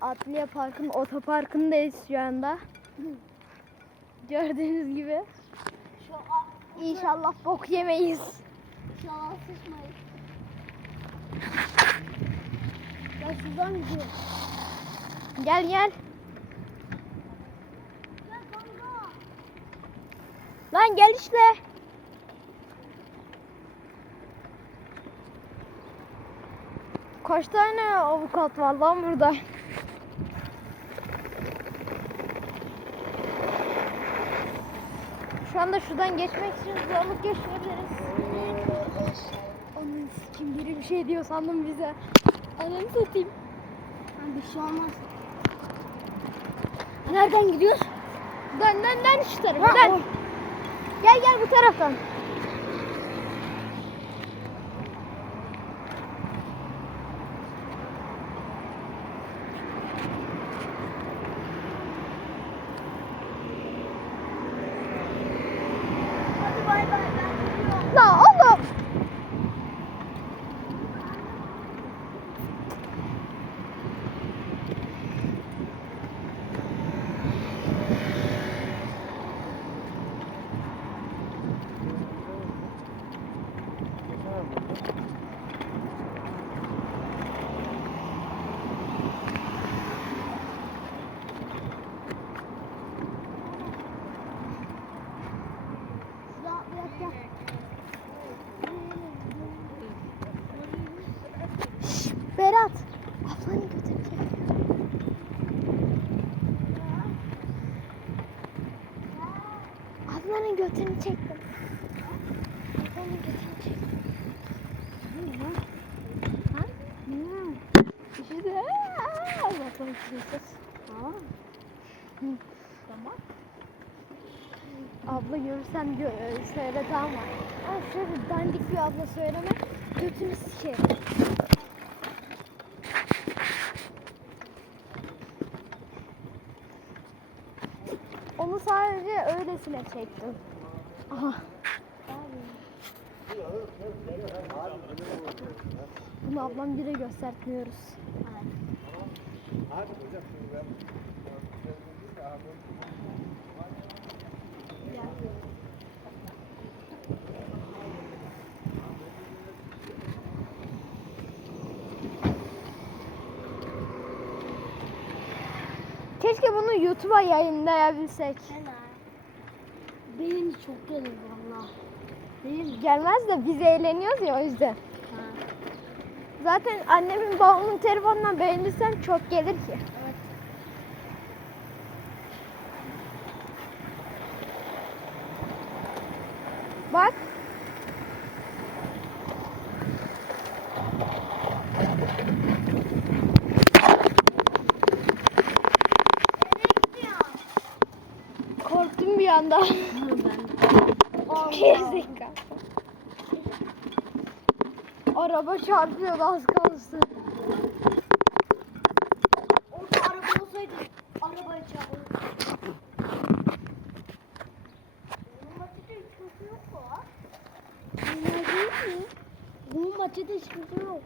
Atliye Park'ın otoparkındayız şu anda. Gördüğünüz gibi. Şu an İnşallah bok yemeyiz. şu an sıçmayın. Ya şuradan gidiyor. Gel gel. Lan gel işte. Kaç tane avukat var lan burada? Şu anda şuradan geçmek için zorluk yaşayabiliriz. Onun kim biri bir şey diyor sandım bize. Ananı satayım. Ha, bir şey olmaz. Nereden gidiyoruz? Dön dön dön şu tarafa dön. Gel gel bu taraftan. Berat. Ablanı götürecek. Ablanın götünü çektim. Ablanın götünü çektim. Ha? İşte. Ablanın kızı. Tamam. Abla görürsen gö e, söyle? Ama şöyle dandik bir abla söyleme. Götünü sikerim. Öylesine çektim. Aha. Bunu ablam bire göstermiyoruz. Keşke bunu YouTube'a yayınlayabilsek. Helal. Benim çok gelir valla. Benim Gelmez de biz eğleniyoruz ya o yüzden. ha. Zaten annemin babamın telefonundan beğenirsem çok gelir ki. Evet. Bak. Korktum bir anda. Gerizekalı. Araba çarpıyordu az kalsın. Orada araba olsaydı arabaya çarpılır. Bunun maçta hiç kimse yok.